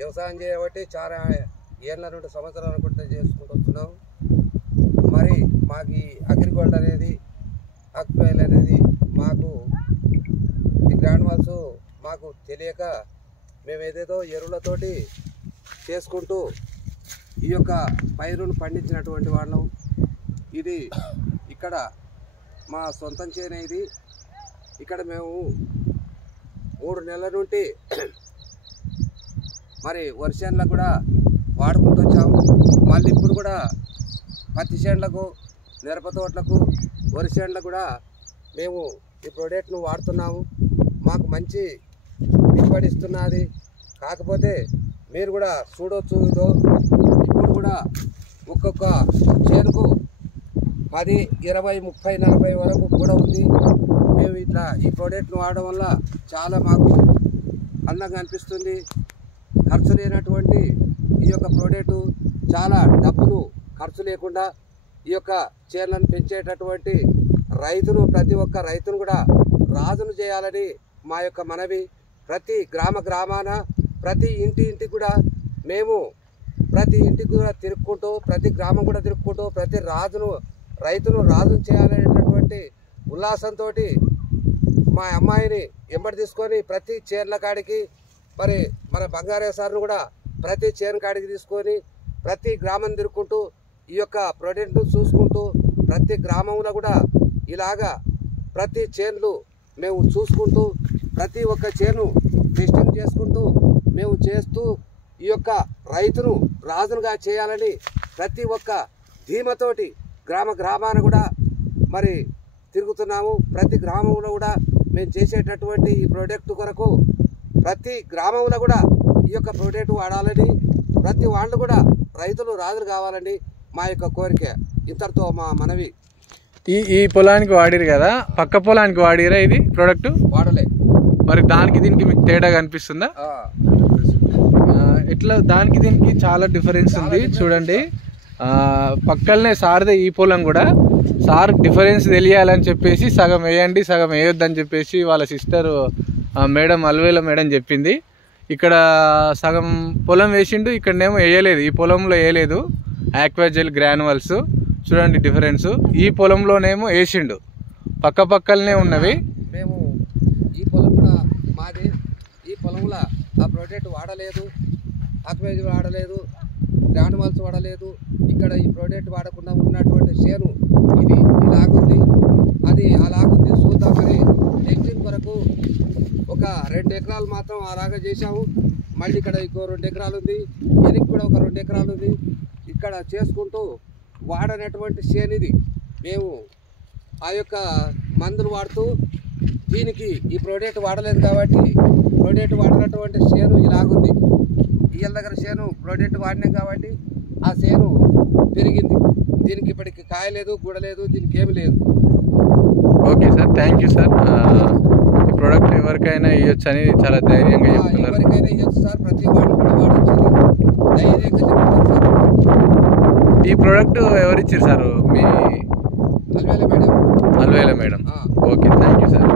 వ్యవసాయం చేయబట్టి చాలా ఏళ్ళ నుండి సంవత్సరాలు అనుకుంటే చేసుకుంటూ వస్తున్నాం. మరి మాకు ఈ అగ్రిగోల్డ్ అనేది ఆక్యుపైల్ అనేది మాకు ఈ గ్రాన్యువల్స్ మాకు తెలియక మేము ఏదేదో ఎరువులతోటి చేసుకుంటూ ఈ యొక్క పైరును పండించినటువంటి వాళ్ళం. ఇది ఇక్కడ మా సొంతం చేనే. ఇది ఇక్కడ మేము 3 నెలల నుండి మరి వర్షాల్లో కూడా వాడుకుంటూ వచ్చాము. మళ్ళీ ఇప్పుడు కూడా పత్తి చేనులకు, మిరప తోటలకు, వరి చేనులకు కూడా మేము ఈ ప్రోడక్ట్ను వాడుతున్నాము. మాకు మంచి దిగుబడి ఇస్తున్నది. కాకపోతే మీరు కూడా చూడవచ్చు, ఇదో ఇప్పుడు కూడా ఒక్కొక్క చేనుకు 10, 20, 30, 40 వరకు కూడా ఉంది. మేము ఇట్లా ఈ ప్రోడక్ట్ను వాడడం వల్ల చాలా మాకు అందంగా అనిపిస్తుంది. ఖర్చు లేనటువంటి ఈ యొక్క ప్రోడక్టు చాలా డబ్బులు ఖర్చు లేకుండా ఈ యొక్క చేనులను పెంచేటటువంటి రైతును, ప్రతి ఒక్క రైతును కూడా రాజును చేయాలని మా యొక్క మనవి. ప్రతి గ్రామాన ప్రతి ఇంటికి కూడా మేము ప్రతి ఇంటికి కూడా తిరుక్కుంటూ, ప్రతి గ్రామం కూడా తిరుక్కుంటూ ప్రతి రైతును రాజును చేయాలనేటటువంటి ఉల్లాసంతో మా అమ్మాయిని ఎంబడి తీసుకొని ప్రతి చేర్ల కాడికి, మరి మన బంగారయ్య సార్ను కూడా ప్రతి చేను కాడికి తీసుకొని ప్రతి గ్రామం తిరుక్కుంటూ ఈ యొక్క ప్రోడక్ట్ను చూసుకుంటూ ప్రతి గ్రామంలో కూడా ఇలాగా ప్రతి చేన్లు మేము చూసుకుంటూ ప్రతి ఒక్క చేను టెస్టింగ్ చేసుకుంటూ మేము చేస్తూ ఈ యొక్క రైతును రాజునుగా చేయాలని ప్రతి ఒక్క ధీమతోటి గ్రామాన కూడా మరి తిరుగుతున్నాము. ప్రతి గ్రామంలో కూడా మేము చేసేటటువంటి ఈ ప్రోడక్ట్ కొరకు ప్రతి గ్రామంలో కూడా ఈ యొక్క ప్రోడక్ట్ వాడాలని, ప్రతి వాళ్ళు కూడా రైతులు రాజులు కావాలని మా యొక్క కోరిక. ఇంతటితో మా మనవి. ఈ పొలానికి వాడిరు కదా, పక్క పొలానికి వాడిరా ఇది ప్రోడక్ట్? వాడలే. మరి దానికి దీనికి మీకు తేడా కనిపిస్తుందా? ఇట్లా దానికి దీనికి చాలా డిఫరెన్స్ ఉంది. చూడండి, పక్కనే సార్దే ఈ పొలం కూడా. సార్ డిఫరెన్స్ తెలియాలని చెప్పేసి సగం వేయండి, సగం వేయొద్దని చెప్పేసి వాళ్ళ సిస్టర్ మేడం, అల్వేల మేడం చెప్పింది. ఇక్కడ సగం పొలం వేసిండు, ఇక్కడనేమో వేయలేదు. ఈ పొలంలో వేయలేదు ఆక్వాజెల్ గ్రాన్యువల్స్. చూడండి డిఫరెన్స్. ఈ పొలంలోనేమో వేసిండు, పక్క పక్కలనే ఉన్నవి. మేము ఈ పొలం కూడా మాది. ఈ పొలంలో ఆ ప్రోడక్ట్ వాడలేదు, ఆక్వాజెల్ వాడలేదు, గ్రాన్యువల్స్ వాడలేదు. ఇక్కడ ఈ ప్రోడక్ట్ వాడకుండా ఉన్నటువంటి చేను ఇది ఇలాగుంది, అది అలాగుంది. చూద్దామని టెస్టింగ్ కొరకు ఒక 2 ఎకరాలు మాత్రం అలాగా చేశాము. మళ్ళీ ఇక్కడ ఇంకో 2 ఎకరాలు ఉంది, దీనికి కూడా ఒక 2 ఎకరాలు ఉంది. ఇక్కడ చేసుకుంటూ వాడనటువంటి చేను ఇది. మేము ఆ యొక్క మందులు వాడుతూ దీనికి ఈ ప్రోడక్ట్ వాడలేదు కాబట్టి ప్రోడక్ట్ వాడినటువంటి చేను ఇలాగుంది. వీళ్ళ దగ్గర చేను ప్రోడక్ట్ వాడినాం కాబట్టి ఆ చేను పెరిగింది. దీనికి ఇప్పటికి కాయలేదు, గుడలేదు, దీనికి ఏమి లేదు. Okay sir, thank you sir. ఈ ప్రోడక్ట్ ఎవరికైనా ఇవ్వచ్చు అని చాలా ధైర్యంగా చెప్తున్నారు. ఎవరికైనా ఇవ్వచ్చు సార్, ప్రతి వాడు కూడా వాడచ్చు, ధైర్యంగా చెప్తున్నారు సార్. ఈ ప్రోడక్ట్ ఎవరిచ్చారు సార్? మీ అల్వేల madam. Okay, thank you sir.